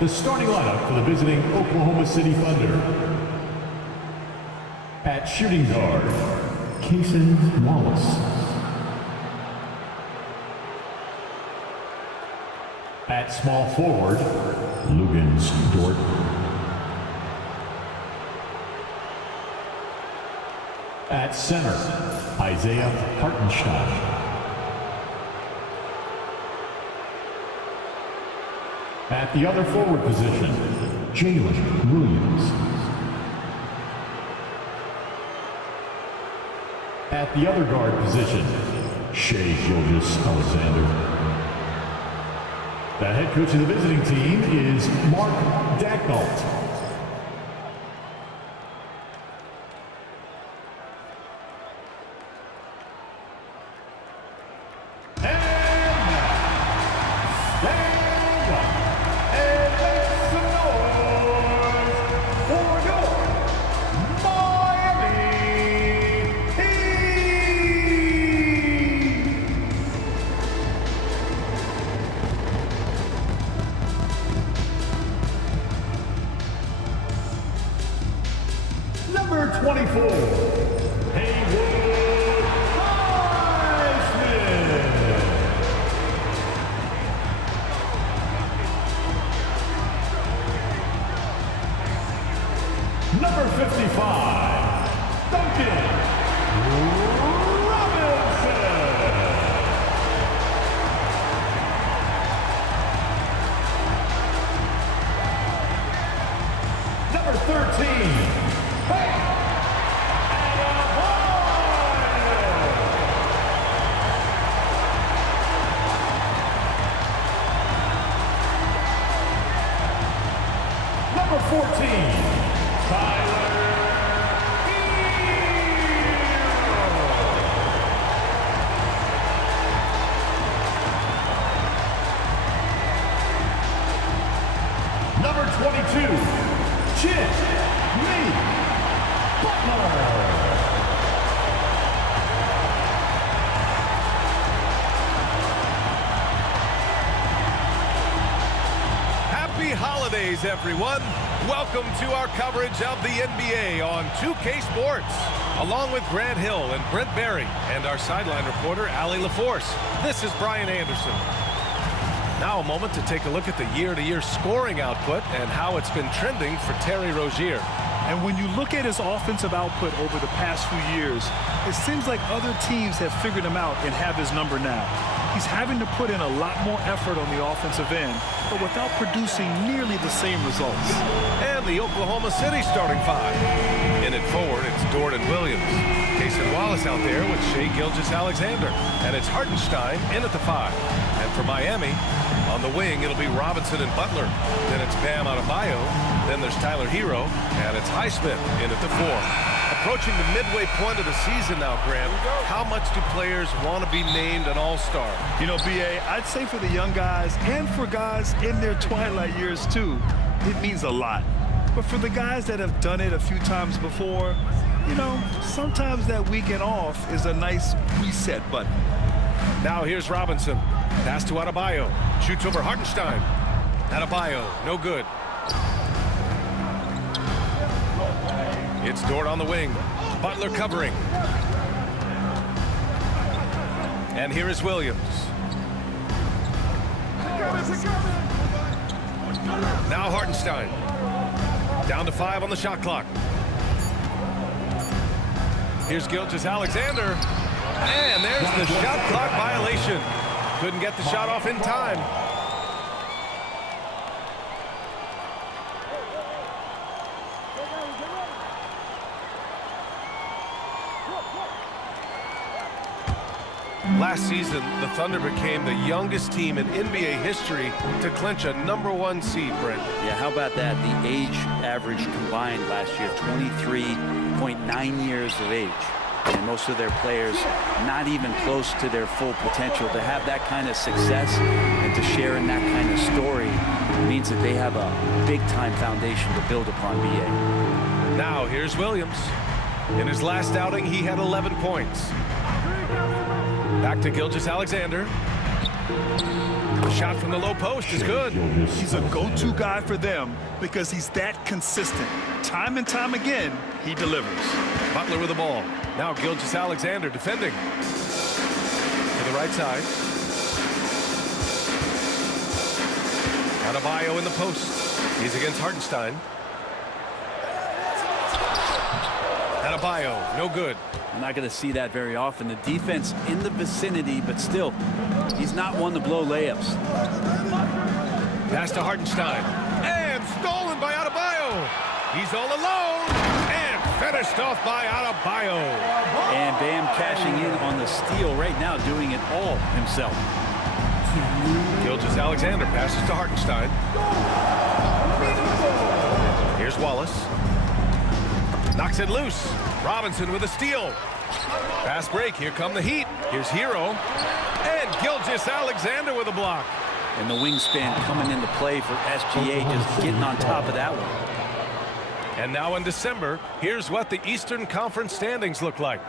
The starting lineup for the visiting Oklahoma City Thunder. At shooting guard, Cason Wallace. At small forward, Lugans Dort. At center, Isaiah Hartenstein. At the other forward position, Jalen Williams. At the other guard position, Shai Gilgeous-Alexander. The head coach of the visiting team is Mark Daigneault. Number 24, Haywood Highsmith. Number 55, Duncan Robinson. Number 13, Number 14, Tyler Hero. Number 22, Chit Lee Butler. Happy holidays, everyone. Welcome to our coverage of the NBA on 2K Sports. Along with Grant Hill and Brent Berry and our sideline reporter, Allie LaForce, this is Brian Anderson. Now a moment to take a look at the year-to-year scoring output and how it's been trending for Terry Rozier. And when you look at his offensive output over the past few years, it seems like other teams have figured him out and have his number now. He's having to put in a lot more effort on the offensive end, but without producing nearly the same results. And the Oklahoma City starting five. In it forward, it's Dort and Williams. Cason Wallace out there with Shai Gilgeous-Alexander. And it's Hartenstein in at the five. And for Miami, on the wing, it'll be Robinson and Butler. Then it's Bam Adebayo. Then there's Tyler Hero. And it's Highsmith in at the four. Approaching the midway point of the season now, Graham, how much do players want to be named an all-star? You know, B.A., I'd say for the young guys and for guys in their twilight years, too, it means a lot. But for the guys that have done it a few times before, you know, sometimes that weekend off is a nice reset button. Now here's Robinson. Pass to Adebayo. Shoots over Hartenstein. Adebayo, no good. It's Dort on the wing. Butler covering. And here is Williams. Now Hartenstein. Down to 5 on the shot clock. Here's Gilgeous-Alexander. And there's the shot clock violation. Couldn't get the shot off in time. Last season, the Thunder became the youngest team in NBA history to clinch a #1 seed, Brent. Yeah, how about that? The age average combined last year, 23.9 years of age. And most of their players not even close to their full potential. To have that kind of success and to share in that kind of story means that they have a big-time foundation to build upon, B.A. Now, here's Williams. In his last outing, he had 11 points. Back to Gilgeous-Alexander. The shot from the low post is good. He's a go-to guy for them because he's that consistent. Time and time again, he delivers. Butler with the ball. Now Gilgeous-Alexander defending. To the right side. Adebayo in the post. He's against Hartenstein. Adebayo, no good. I'm not going to see that very often. The defense in the vicinity, but still, he's not one to blow layups. Pass to Hartenstein. And stolen by Adebayo. He's all alone. And finished off by Adebayo. And Bam cashing in on the steal right now, doing it all himself. Gilgeous-Alexander passes to Hartenstein. Here's Wallace. Knocks it loose. Robinson with a steal. Fast break. Here come the Heat. Here's Hero. And Gilgeous-Alexander with a block. And the wingspan coming into play for SGA, just getting on top of that one. And now in December, here's what the Eastern Conference standings look like.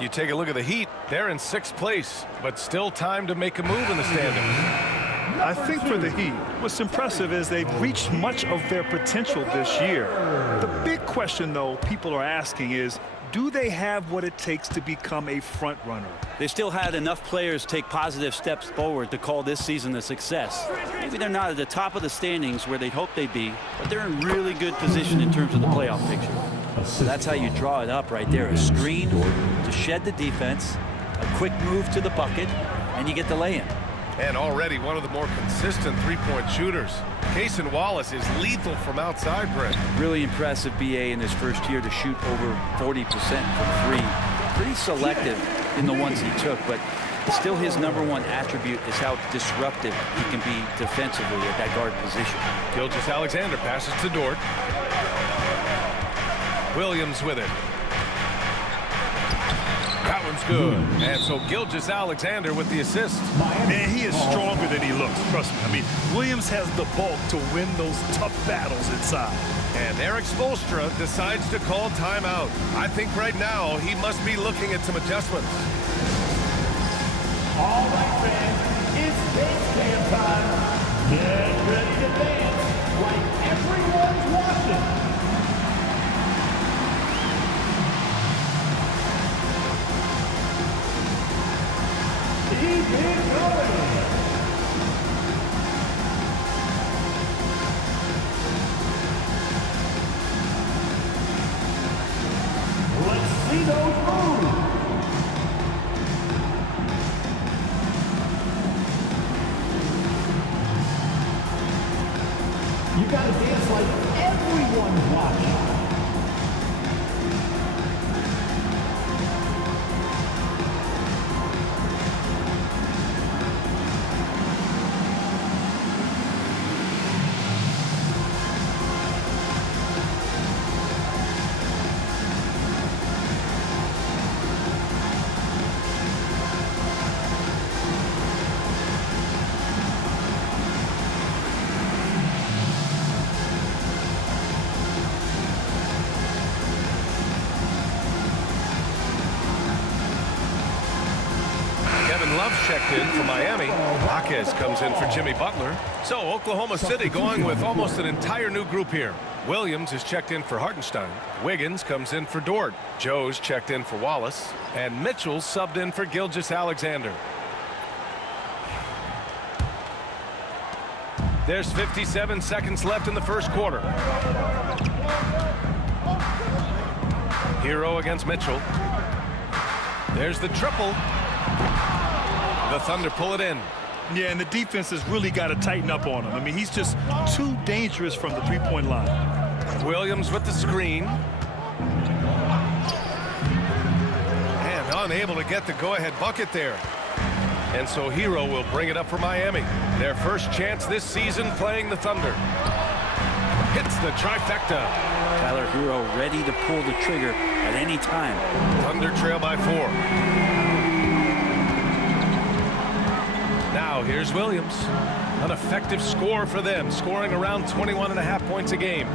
You take a look at the Heat. They're in 6th place, but still time to make a move in the standings. I think for the Heat, what's impressive is they've reached much of their potential this year. The big question, though, people are asking is, do they have what it takes to become a front runner? They still had enough players take positive steps forward to call this season a success. Maybe they're not at the top of the standings where they'd hope they'd be, but they're in really good position in terms of the playoff picture. So that's how you draw it up right there. A screen to shed the defense, a quick move to the bucket, and you get the lay-in. And already one of the more consistent three-point shooters. Cason Wallace is lethal from outside, Brett. Really impressive BA in his first year to shoot over 40% from three. Pretty selective in the ones he took, but still his #1 attribute is how disruptive he can be defensively at that guard position. Gilgeous-Alexander passes to Dort. Williams with it. That one's good. And so Gilgeous-Alexander with the assist. Man, he is stronger than he looks, trust me. I mean, Williams has the bulk to win those tough battles inside. And Eric Spoelstra decides to call timeout. I think right now he must be looking at some adjustments. All right, fans, it's dance jam time. Get ready to dance like everyone's watching. Keep it going. Let's see those moves. You gotta dance like everyone's watching. Checked in for Miami. Jaquez comes in for Jimmy Butler. So Oklahoma City going with almost an entire new group here. Williams is checked in for Hartenstein. Wiggins comes in for Dort. Joe's checked in for Wallace. And Mitchell subbed in for Gilgeous-Alexander. There's 57 seconds left in the first quarter. Hero against Mitchell. There's the triple. The Thunder pull it in. Yeah, and the defense has really got to tighten up on him. I mean, he's just too dangerous from the three-point line. Williams with the screen. And unable to get the go-ahead bucket there. And so Hero will bring it up for Miami. Their first chance this season playing the Thunder. Hits the trifecta. Tyler Hero ready to pull the trigger at any time. Thunder trail by 4. Now here's Williams. An effective score for them, scoring around 21.5 points a game.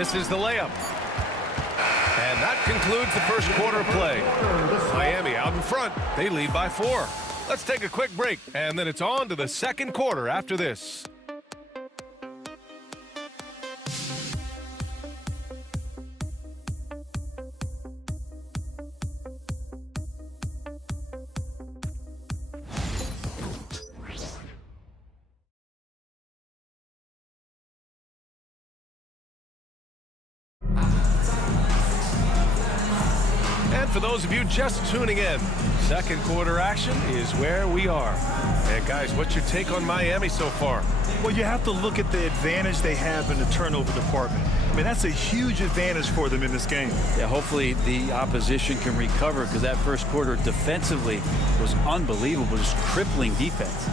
misses the layup. And that concludes the first quarter of play. Miami out in front. They lead by 4. Let's take a quick break, and then it's on to the second quarter after this. And for those of you just tuning in, second quarter action is where we are. And guys, what's your take on Miami so far? Well, you have to look at the advantage they have in the turnover department. I mean, that's a huge advantage for them in this game. Yeah, hopefully the opposition can recover, because that first quarter defensively was unbelievable, just crippling defense.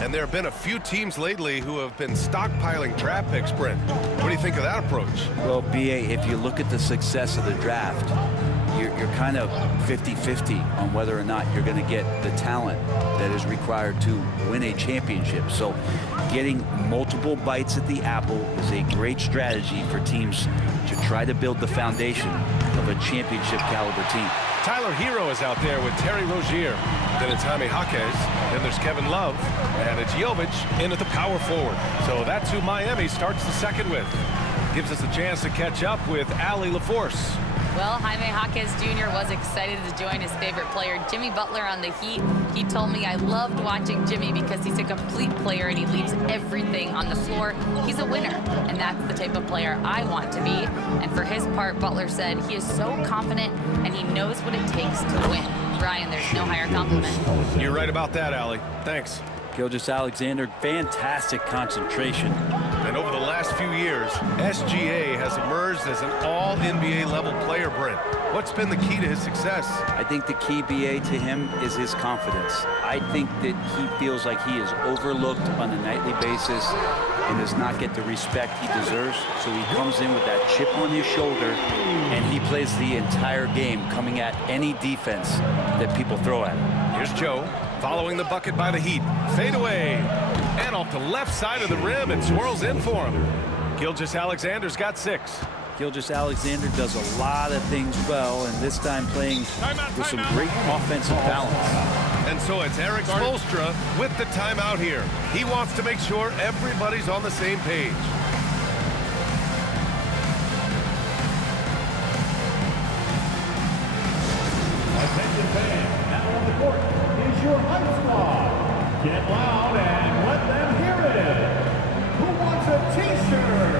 And there have been a few teams lately who have been stockpiling draft picks, Brent. What do you think of that approach? Well, B.A., if you look at the success of the draft, you're kind of 50-50 on whether or not you're going to get the talent that is required to win a championship. So getting multiple bites at the apple is a great strategy for teams to try to build the foundation of a championship caliber team. Tyler Hero is out there with Terry Rozier. Then it's Jaime Jaquez. Then there's Kevin Love. And it's Jovic in at the power forward. So that's who Miami starts the second with. Gives us a chance to catch up with Allie LaForce. Well, Jaime Jaquez Jr. was excited to join his favorite player, Jimmy Butler, on the Heat. He told me, I loved watching Jimmy because he's a complete player and he leaves everything on the floor. He's a winner, and that's the type of player I want to be. And for his part, Butler said he is so confident and he knows what it takes to win. Brian, there's no higher compliment. You're right about that, Allie. Thanks. Gilgeous-Alexander, fantastic concentration. And over the last few years, SGA has emerged as an all-NBA level player, Brent. What's been the key to his success? I think the key, B.A., to him is his confidence. I think that he feels like he is overlooked on a nightly basis and does not get the respect he deserves. So he comes in with that chip on his shoulder, and he plays the entire game coming at any defense that people throw at him. Here's Joe, following the bucket by the Heat. Fade away. And off the left side of the rim, it swirls in for him. Gilgeous-Alexander's got 6. Gilgeous-Alexander does a lot of things well, and this time playing with some great offensive balance. And so it's Eric Spoelstra with the timeout here. He wants to make sure everybody's on the same page. Attention fans, now on the court is your hype squad. Get loud and let them hear it. Who wants a t-shirt?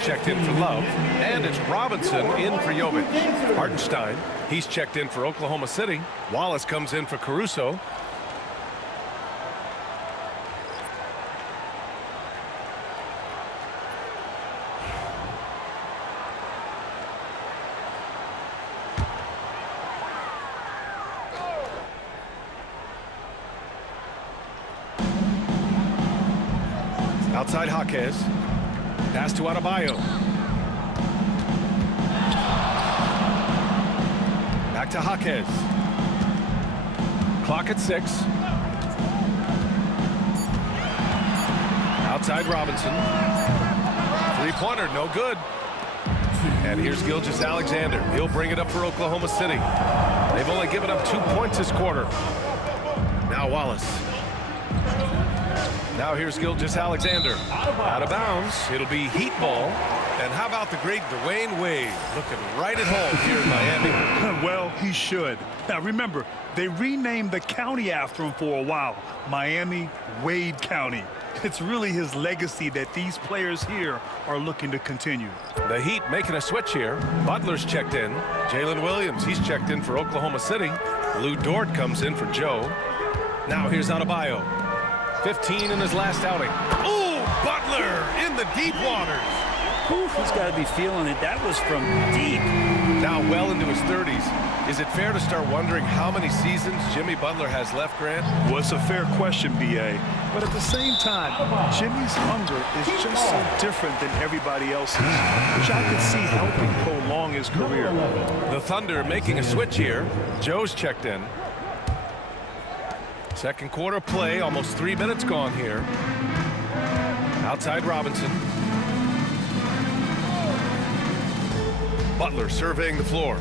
Checked in for Love, and it's Robinson in for Jovic. Hartenstein, he's checked in for Oklahoma City. Wallace comes in for Caruso. Outside Jaquez. Pass to Adebayo. Back to Jaquez. Clock at 6. Outside Robinson. Three-pointer, no good. And here's Gilgeous-Alexander. He'll bring it up for Oklahoma City. They've only given up 2 points this quarter. Now Now Wallace. Now here's Gilgeous-Alexander. Out of bounds. It'll be Heat ball. And how about the great Dwayne Wade looking right at home here in Miami? Well, he should. Now, remember, they renamed the county after him for a while. Miami-Wade County. It's really his legacy that these players here are looking to continue. The Heat making a switch here. Butler's checked in. Jalen Williams, he's checked in for Oklahoma City. Lou Dort comes in for Joe. Now here's Adebayo. 15 in his last outing. Ooh, Butler in the deep waters. Oof, he's got to be feeling it. That was from deep. Now well into his 30s. Is it fair to start wondering how many seasons Jimmy Butler has left, Grant? Well, it's a fair question, B.A. But at the same time, Jimmy's hunger is just so different than everybody else's, which I could see helping prolong his career. The Thunder making a switch here. Joe's checked in. Second quarter play, almost 3 minutes gone here. Outside Robinson. Butler surveying the floor.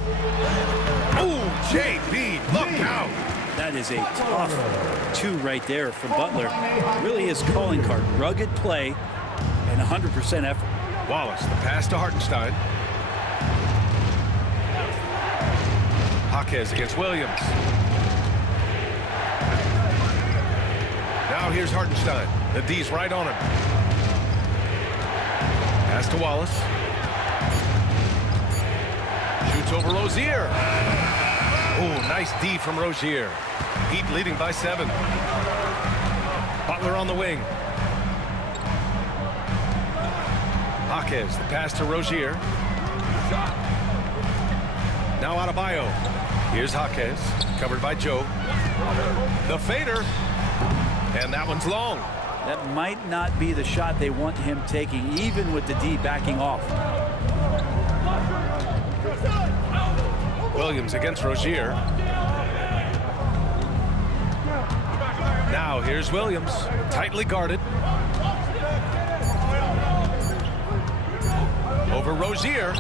Ooh, JB, look out. That is a tough two right there from Butler. Really his calling card. Rugged play and 100% effort. Wallace, the pass to Hartenstein. Jaquez against Williams. Now here's Hartenstein. The D's right on him. Pass to Wallace. Shoots over Rozier. Oh, nice D from Rozier. Heat leading by 7. Butler on the wing. Jaquez, the pass to Rozier. Now Adebayo. Here's Jaquez, covered by Joe. The fader. And that one's long. That might not be the shot they want him taking, even with the D backing off. Williams against Rozier. Now here's Williams, tightly guarded. Over Rozier. And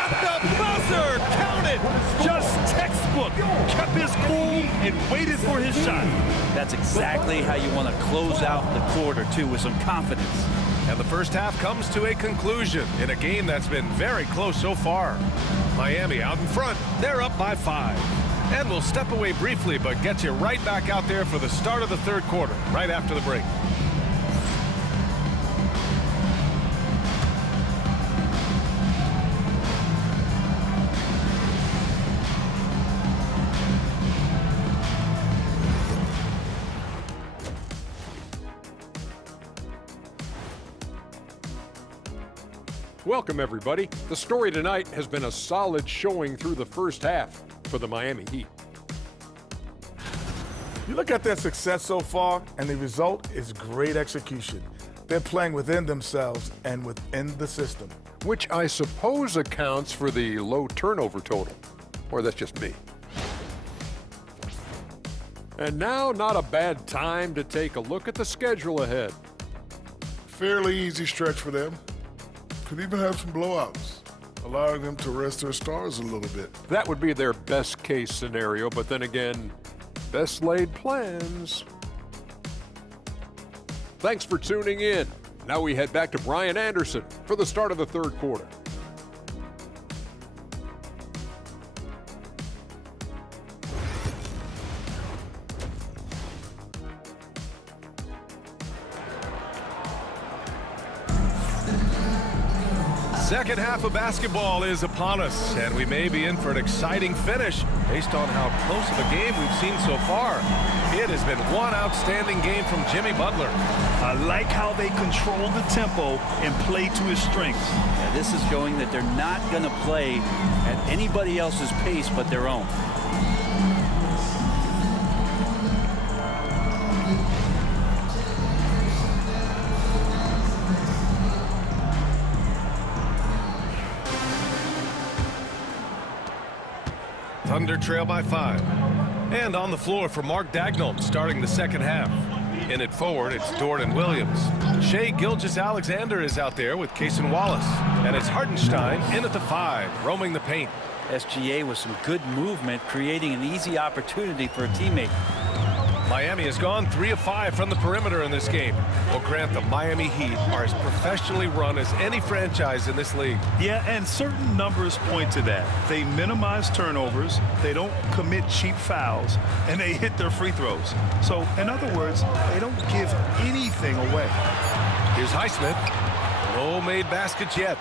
at the buzzer, counted. Just textbook. Kept his cool and waited for his shot. That's exactly how you want to close out the quarter, too, with some confidence. And the first half comes to a conclusion in a game that's been very close so far. Miami out in front. They're up by 5. And we'll step away briefly, but get you right back out there for the start of the third quarter, right after the break. Welcome, everybody. The story tonight has been a solid showing through the first half for the Miami Heat. You look at their success so far, and the result is great execution. They're playing within themselves and within the system. Which I suppose accounts for the low turnover total. Or that's just me. And now, not a bad time to take a look at the schedule ahead. Fairly easy stretch for them. Could even have some blowouts, allowing them to rest their stars a little bit. That would be their best case scenario, but then again, best laid plans. Thanks for tuning in. Now we head back to Brian Anderson for the start of the third quarter. Second half of basketball is upon us, and we may be in for an exciting finish based on how close of a game we've seen so far. It has been one outstanding game from Jimmy Butler. I like how they control the tempo and play to his strengths. Yeah, this is showing that they're not going to play at anybody else's pace but their own. Thunder trail by 5. And on the floor for Mark Daigneault starting the second half. In it forward, it's Dort and Williams. Shai Gilgeous-Alexander is out there with Cason Wallace. And it's Hartenstein in at the 5, roaming the paint. SGA with some good movement, creating an easy opportunity for a teammate. Miami has gone 3 of 5 from the perimeter in this game. Well, Grant, the Miami Heat are as professionally run as any franchise in this league. Yeah, and certain numbers point to that. They minimize turnovers, they don't commit cheap fouls, and they hit their free throws. So, in other words, they don't give anything away. Here's Highsmith. No made baskets yet.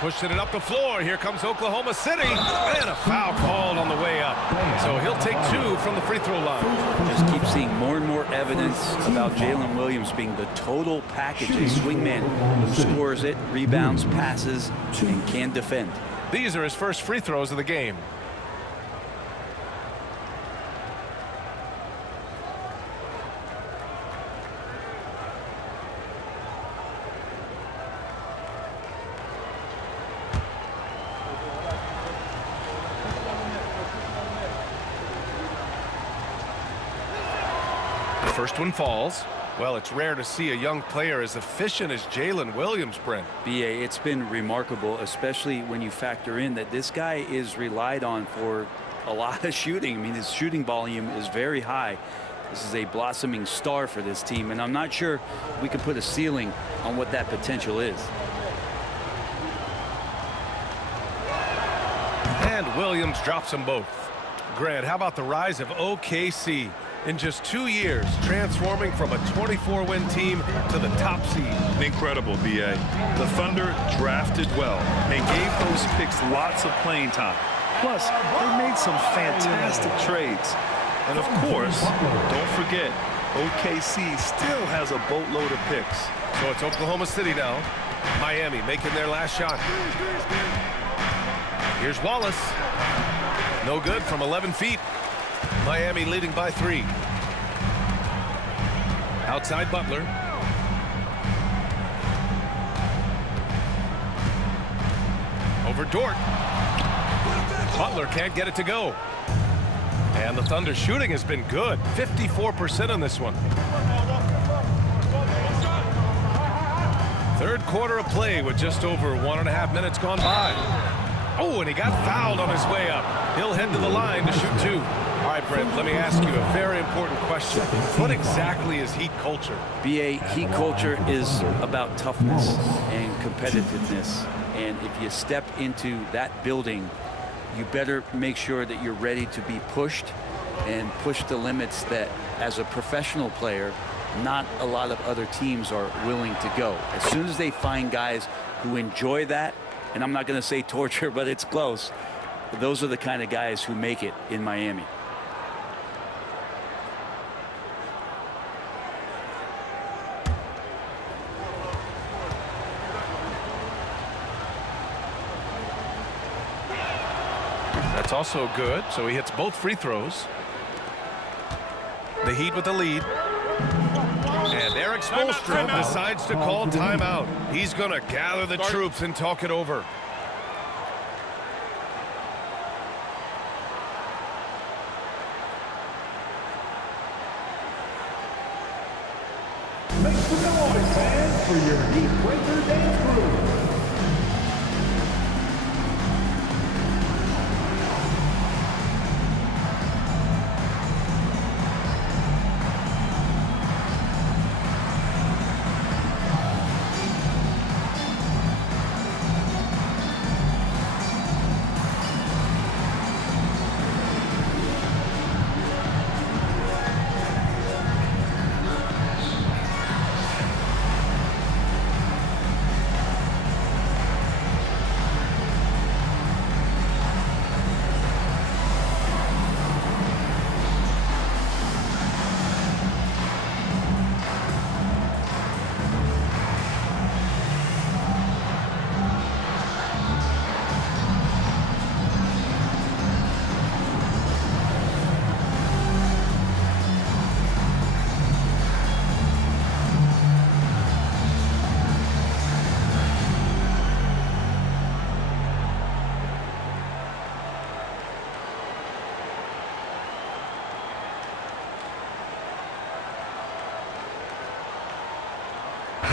Pushing it up the floor. Here comes Oklahoma City. And a foul called on the way up. So he'll take 2 from the free throw line. Just keep seeing more and more evidence about Jalen Williams being the total package, a swingman who scores it, rebounds, passes, and can defend. These are his first free throws of the game. First one falls. Well, it's rare to see a young player as efficient as Jalen Williams, Brent. BA, it's been remarkable, especially when you factor in that this guy is relied on for a lot of shooting. I mean, his shooting volume is very high. This is a blossoming star for this team, and I'm not sure we can put a ceiling on what that potential is. And Williams drops them both. Grant, how about the rise of OKC? In just 2 years, transforming from a 24-win team to the top seed. Incredible, BA. The Thunder drafted well and gave those picks lots of playing time. Plus, they made some fantastic trades. And of course, don't forget, OKC still has a boatload of picks. So it's Oklahoma City now. Miami making their last shot. Here's Wallace. No good from 11 feet. Miami leading by 3. Outside Butler. Over Dort. Butler can't get it to go. And the Thunder shooting has been good. 54% on this one. Third quarter of play with just over 1.5 minutes gone by. Oh, and he got fouled on his way up. He'll head to the line to shoot 2. All right, Brent, let me ask you a very important question. What exactly is Heat culture? BA, Heat culture is about toughness and competitiveness. And if you step into that building, you better make sure that you're ready to be pushed and push the limits that, as a professional player, not a lot of other teams are willing to go. As soon as they find guys who enjoy that, and I'm not going to say torture, but it's close, those are the kind of guys who make it in Miami. That's also good, so he hits both free throws. The Heat with the lead. And Eric Spoelstra decides to call timeout. He's going to gather the troops and talk it over. Make some noise, fans, for your Heat Breaker dance crew.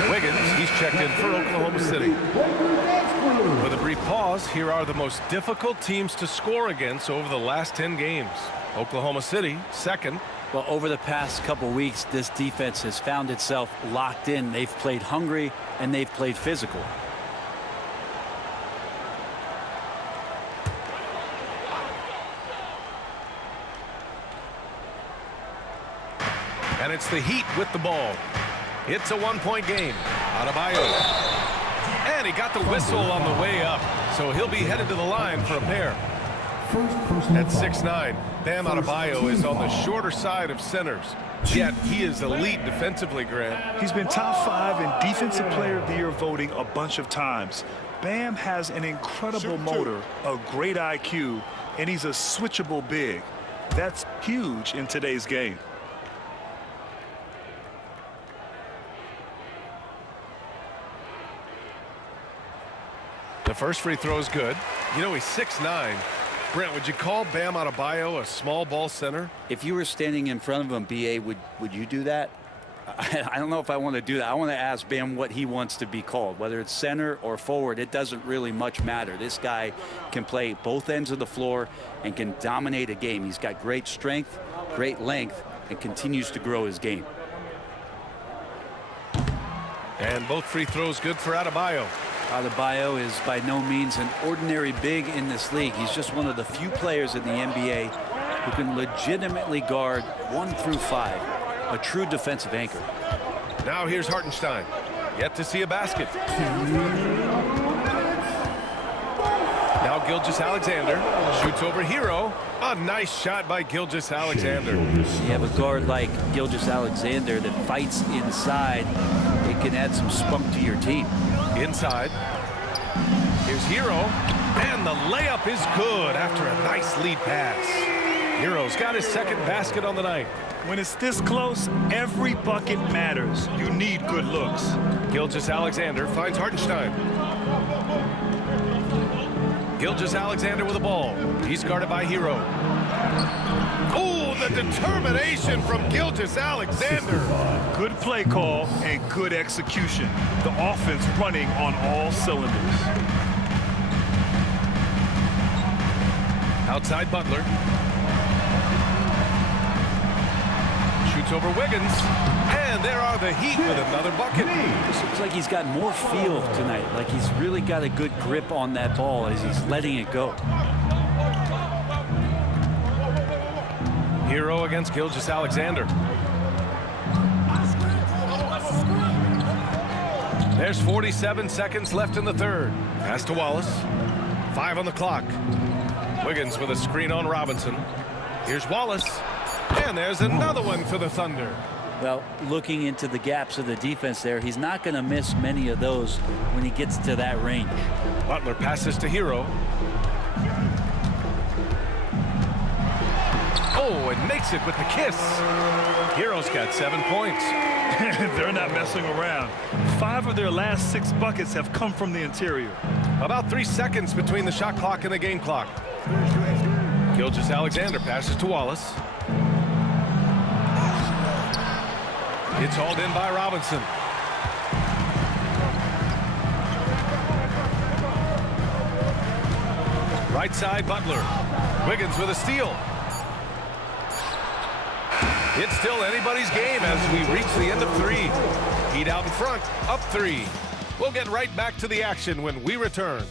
Wiggins, he's checked in for Oklahoma City. With a brief pause, here are the most difficult teams to score against over the last 10 games. Oklahoma City, second. Well, over the past couple weeks, this defense has found itself locked in. They've played hungry and they've played physical. And it's the Heat with the ball. It's a one-point game. Adebayo. And he got the whistle on the way up, so he'll be headed to the line for a pair. At 6'9", Bam Adebayo is on the shorter side of centers, yet he is elite defensively, Grant. He's been top 5 in Defensive Player of the Year voting a bunch of times. Bam has an incredible motor, a great IQ, and he's a switchable big. That's huge in today's game. The first free throw is good. You know, he's 6'9". Brent, would you call Bam Adebayo a small ball center? If you were standing in front of him, BA, would you do that? I don't know if I want to do that. I want to ask Bam what he wants to be called, whether it's center or forward. It doesn't really much matter. This guy can play both ends of the floor and can dominate a game. He's got great strength, great length, and continues to grow his game. And both free throws good for Adebayo. Adebayo is by no means an ordinary big in this league. He's just one of the few players in the NBA who can legitimately guard 1 through 5, a true defensive anchor. Now here's Hartenstein. Yet to see a basket. Now Gilgeous-Alexander shoots over Hero. A nice shot by Gilgeous-Alexander. You have a guard like Gilgeous-Alexander that fights inside. It can add some spunk to your team. Inside. Here's Hero. And the layup is good after a nice lead pass. Hero's got his second basket on the night. When it's this close, every bucket matters. You need good looks. Gilgeous-Alexander finds Hartenstein. Gilgeous-Alexander with the ball. He's guarded by Hero. Oh, the determination from Gilgeous-Alexander. Good play call and good execution. The offense running on all cylinders. Outside Butler. Shoots over Wiggins. And there are the Heat with another bucket. This looks like he's got more feel tonight. Like he's really got a good grip on that ball as he's letting it go. Hero against Gilgeous-Alexander. There's 47 seconds left in the third. Pass to Wallace. 5 on the clock. Wiggins with a screen on Robinson. Here's Wallace. And there's another one for the Thunder. Well, looking into the gaps of the defense there, he's not going to miss many of those when he gets to that range. Butler passes to Hero. Oh, and makes it with the kiss. Hero's got 7 points. They're not messing around. 5 of their last 6 buckets have come from the interior. About 3 seconds between the shot clock and the game clock. Gilgeous-Alexander passes to Wallace. It's hauled in by Robinson. Right side, Butler. Wiggins with a steal. It's still anybody's game as we reach the end of 3. Heat out in front, up 3. We'll get right back to the action when we return.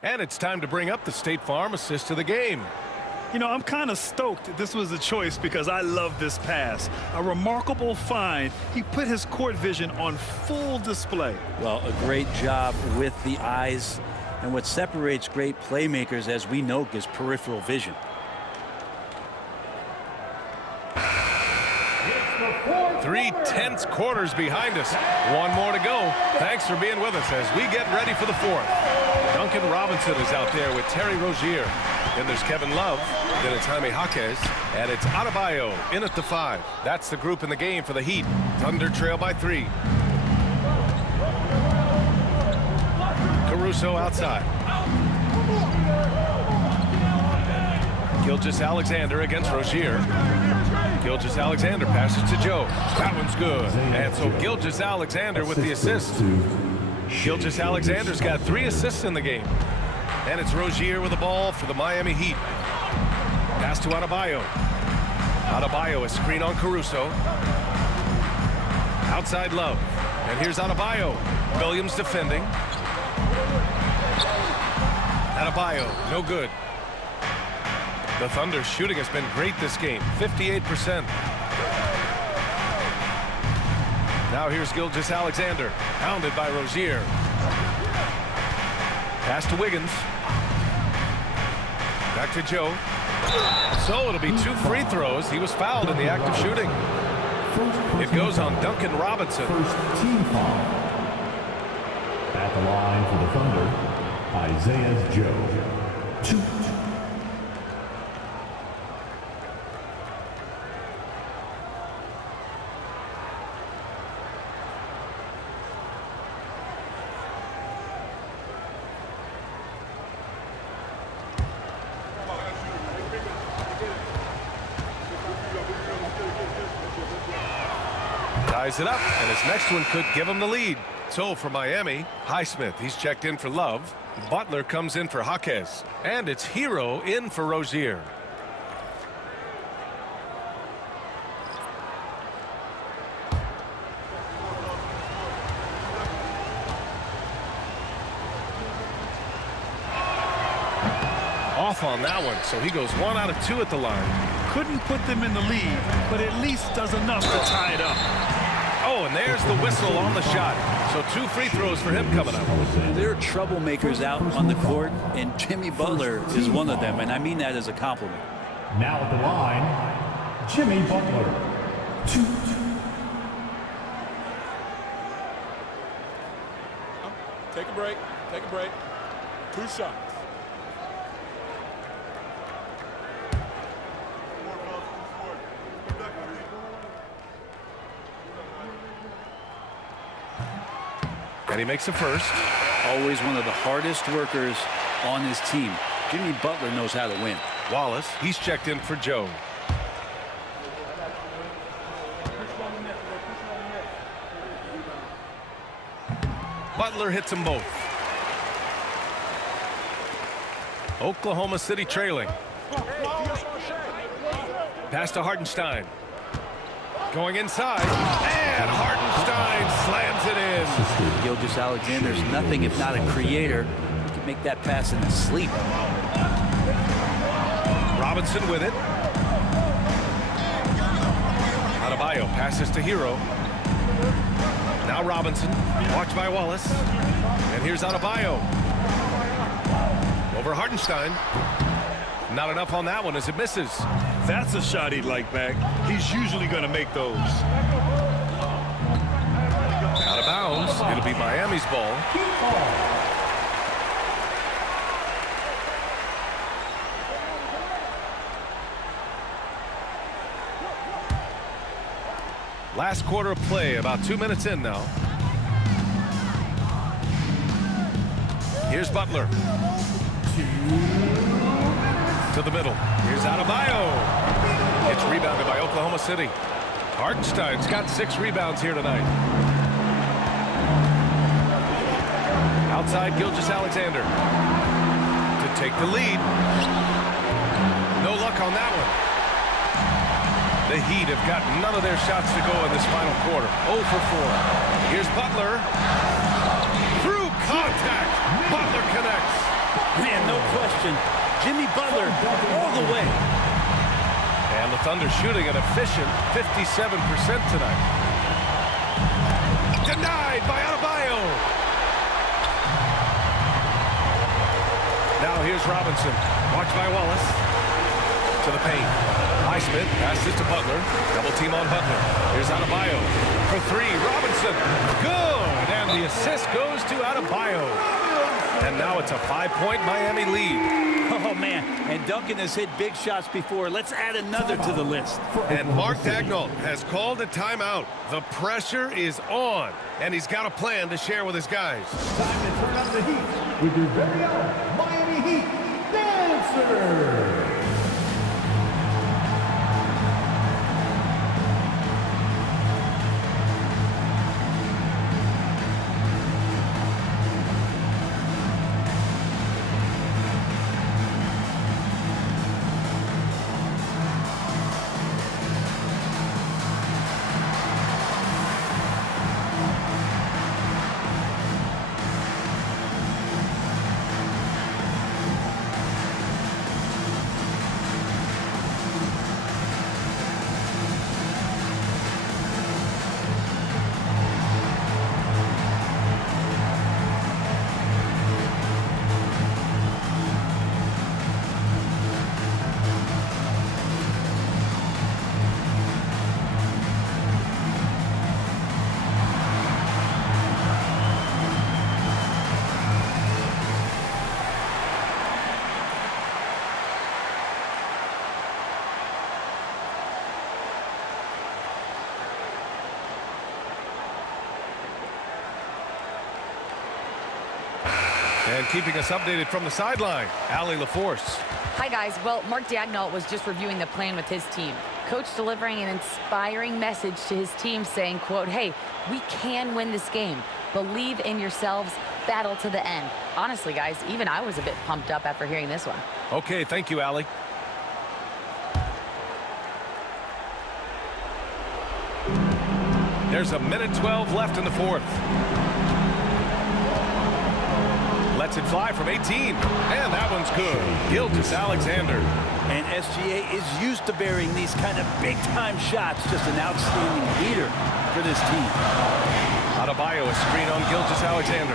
And it's time to bring up the State Farm assist to the game. You know, I'm kind of stoked this was a choice because I love this pass. A remarkable find. He put his court vision on full display. Well, a great job with the eyes. And what separates great playmakers, as we know, is peripheral vision. It's the fourth. 3 tense quarters behind us. One more to go. Thanks for being with us as we get ready for the fourth. Duncan Robinson is out there with Terry Rozier. Then there's Kevin Love. Then it's Jaime Jaquez. And it's Adebayo in at the 5. That's the group in the game for the Heat. Thunder trail by 3. Caruso outside. Gilgeous-Alexander against Rozier. Gilgeous-Alexander passes to Joe. That one's good. And so Gilgeous-Alexander with the assist. Gilgeous-Alexander's got 3 assists in the game. And it's Rozier with the ball for the Miami Heat. Pass to Adebayo. Adebayo, a screen on Caruso. Outside Love. And here's Adebayo. Williams defending. Adebayo, no good. The Thunder's shooting has been great this game, 58%. Now here's Gilgeous-Alexander, pounded by Rozier. Pass to Wiggins. Back to Joe. So it'll be 2 free throws. He was fouled in the act of shooting. It goes on Duncan Robinson. First team foul. At the line for the Thunder, Isaiah Joe. 2. Ties it up, and his next one could give him the lead. So for Miami, Highsmith, he's checked in for Love. Butler comes in for Jaquez. And it's Hero in for Rozier. Off on that one, so he goes 1 out of 2 at the line. Couldn't put them in the lead, but at least does enough to tie it up. Oh, and there's the whistle on the shot. So 2 free throws for him coming up. There are troublemakers out on the court, and Jimmy Butler is one of them, and I mean that as a compliment. Now at the line, Jimmy Butler. 2. Take a break. Take a break. 2 shots. And he makes a first. Always one of the hardest workers on his team. Jimmy Butler knows how to win. Wallace, he's checked in for Joe. Butler hits them both. Oklahoma City trailing. Pass to Hartenstein. Going inside, and Hartenstein slams it in. Gilgeous-Alexander's nothing if not a creator. He can make that pass in his sleep. Robinson with it. Adebayo passes to Hero. Now Robinson, watched by Wallace. And here's Adebayo. Over Hartenstein. Not enough on that one as it misses. That's a shot he'd like back. He's usually going to make those. Out of bounds. It'll be Miami's ball. Last quarter of play, about 2 minutes in now. Here's Butler. To the middle. Here's Adebayo. It's rebounded by Oklahoma City. Hartenstein's got 6 rebounds here tonight. Outside Gilgeous-Alexander to take the lead. No luck on that one. The Heat have got none of their shots to go in this final quarter. 0 for 4. Here's Butler. Through contact. Butler connects. Man, no question. Jimmy Butler all the way. And the Thunder shooting an efficient 57% tonight. Denied by Adebayo. Now here's Robinson. Watched by Wallace. To to the paint. Highsmith passes to Butler. Double team on Butler. Here's Adebayo for three. Robinson. Good. And the assist goes to Adebayo. And now it's a 5-point Miami lead. Oh, man. And Duncan has hit big shots before. Let's add another to the list. And Mark Daigneault has called a timeout. The pressure is on. And he's got a plan to share with his guys. Time to turn on the heat with your very own Miami Heat Dancer. And keeping us updated from the sideline, Allie LaForce. Hi, guys. Well, Mark Daigneault was just reviewing the plan with his team. Coach delivering an inspiring message to his team saying, quote, hey, we can win this game. Believe in yourselves. Battle to the end. Honestly, guys, even I was a bit pumped up after hearing this one. Okay, thank you, Allie. There's a minute 12 left in the fourth. Lets it fly from 18. And that one's good. Gilgeous-Alexander. And SGA is used to burying these kind of big-time shots. Just an outstanding leader for this team. Adebayo, a screen on Gilgeous-Alexander.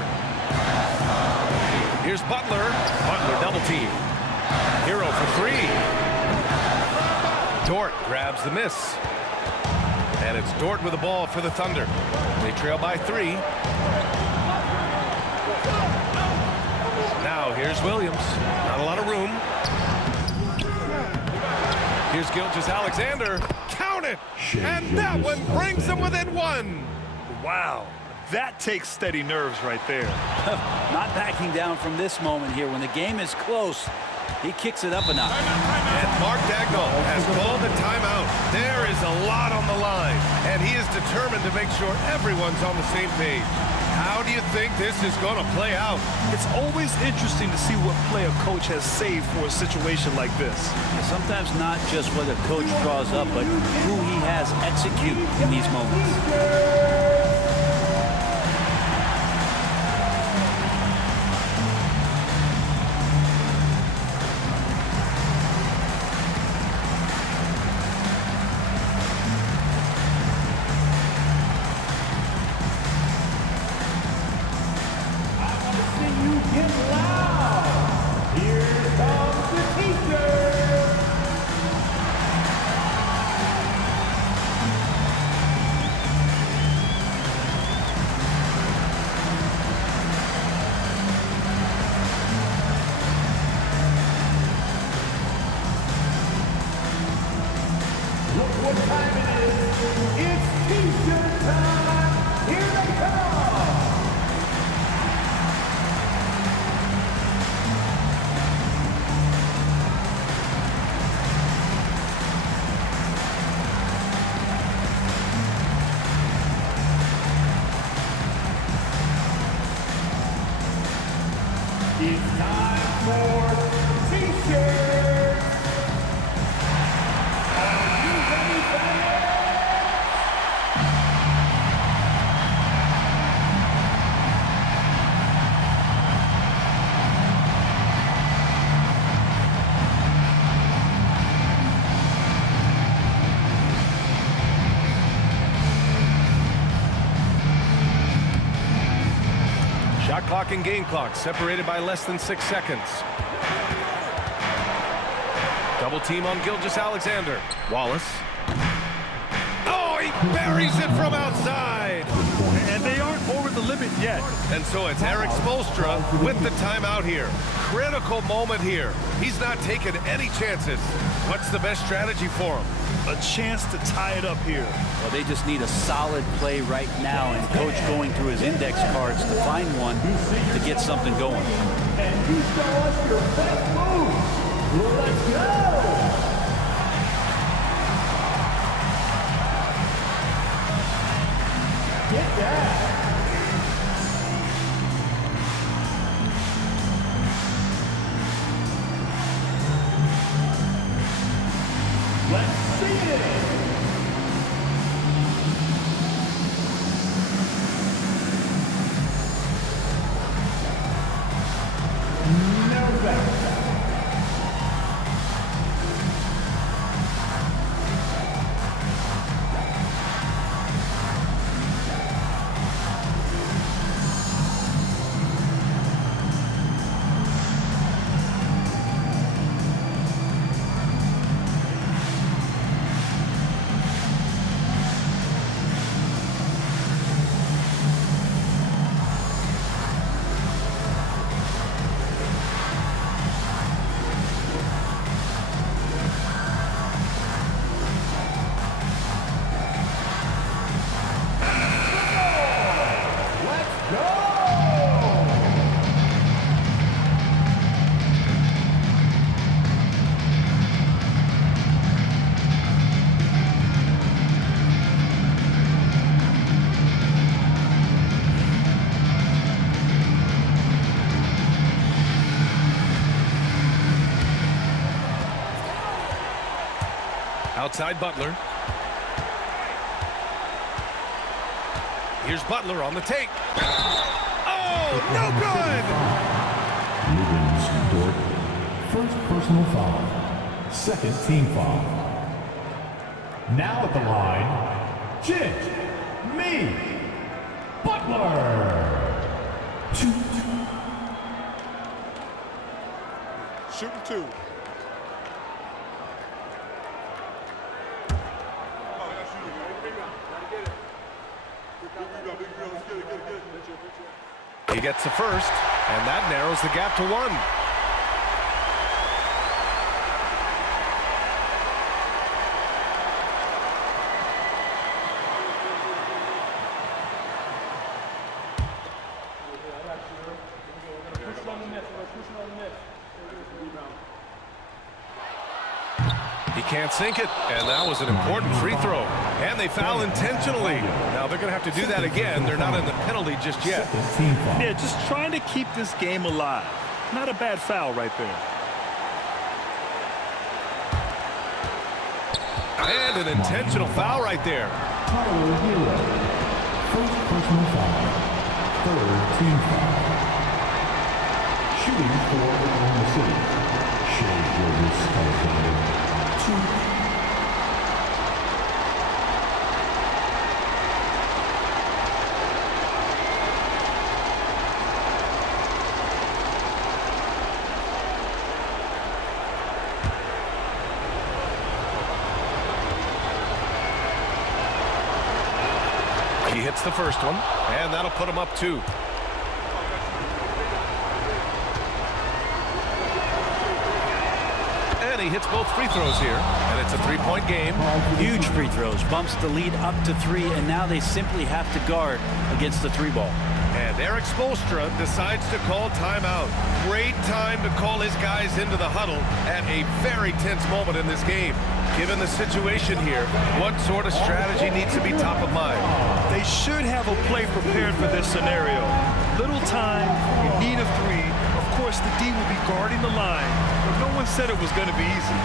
Here's Butler. Butler double team. Hero for three. Dort grabs the miss. And it's Dort with the ball for the Thunder. They trail by 3. Now here's Williams. Not a lot of room. Here's Gilgeous-Alexander. Count it! And that one brings them within 1. Wow. That takes steady nerves right there. Not backing down from this moment here. When the game is close, he kicks it up a notch. And Mark Daigneault has called a timeout. There is a lot on the line, and he is determined to make sure everyone's on the same page. How do you think this is going to play out? It's always interesting to see what play a coach has saved for a situation like this. Sometimes not just what a coach draws up, but who he has execute in these moments. It's time for T-shirts. Are you ready, fans? Shot clock and game clock separated by less than 6 seconds. Double team on Gilgeous-Alexander. Wallace. Oh, he buries it from outside. And they aren't over the limit yet. And so it's Eric Spoelstra with the timeout here. Critical moment here. He's not taking any chances. What's the best strategy for him? A chance to tie it up here. Well, they just need a solid play right now, and Coach going through his index cards to find one to get something going. And you show us your best moves. Let's go! Get that! Let's see it! No better. Outside Butler. Here's Butler on the take. Oh, no good! Lubin's Dort. First personal foul. Second team foul. Now at the line, Jimmy Butler. Shooting two. He gets the first, and that narrows the gap to one. He can't sink it, and that was an important free throw. And they foul intentionally. Now they're going to have to do that again. They're not in the penalty just yet. Yeah, just trying to keep this game alive. Not a bad foul right there. And an intentional foul right there. Tyler Hero. First personal foul. Third team foul. Shooting for Oklahoma City. Shea Gilgeous-Alexander. 2. He hits the first one, and that'll put him up 2. And he hits both free throws here, and it's a 3-point game. Huge free throws, bumps the lead up to 3, and now they simply have to guard against the 3-ball. And Eric Spoelstra decides to call timeout. Great time to call his guys into the huddle at a very tense moment in this game. Given the situation here, what sort of strategy needs to be top of mind? They should have a play prepared for this scenario. Little time, in need of 3. Of course, the D will be guarding the line, but no one said it was going to be easy.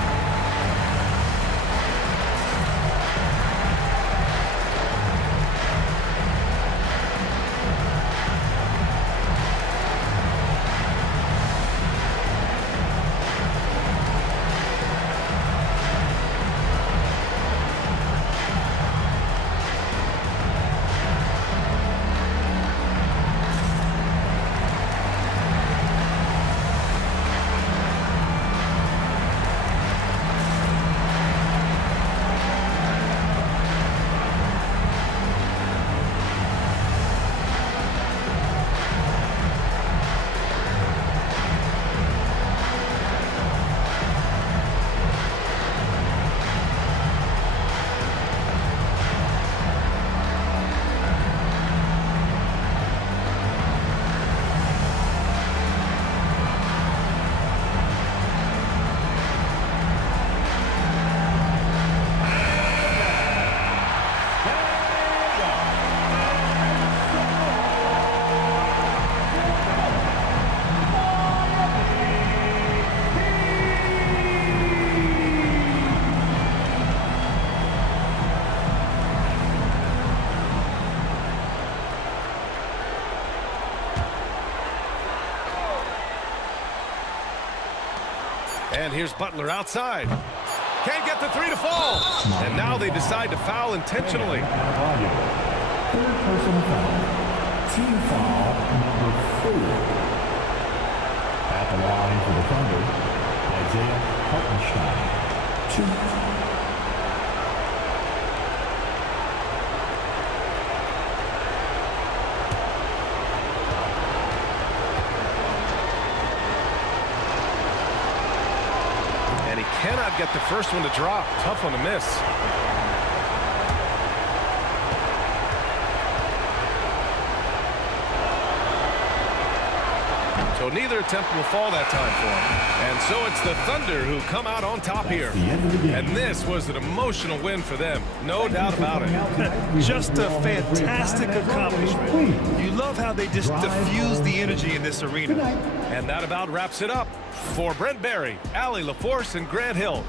And here's Butler outside. Can't get the three to fall. And now they decide to foul intentionally. Third personal foul. Team foul number 4. At the line for the Thunder, Isaiah Hartenstein. 2. Cannot get the first one to drop. Tough one to miss. So neither attempt will fall that time for him. And so it's the Thunder who come out on top here. And this was an emotional win for them. No doubt about it. Just a fantastic accomplishment. You love how they just diffuse the energy in this arena. And that about wraps it up. For Brent Barry, Allie LaForce, and Grant Hill,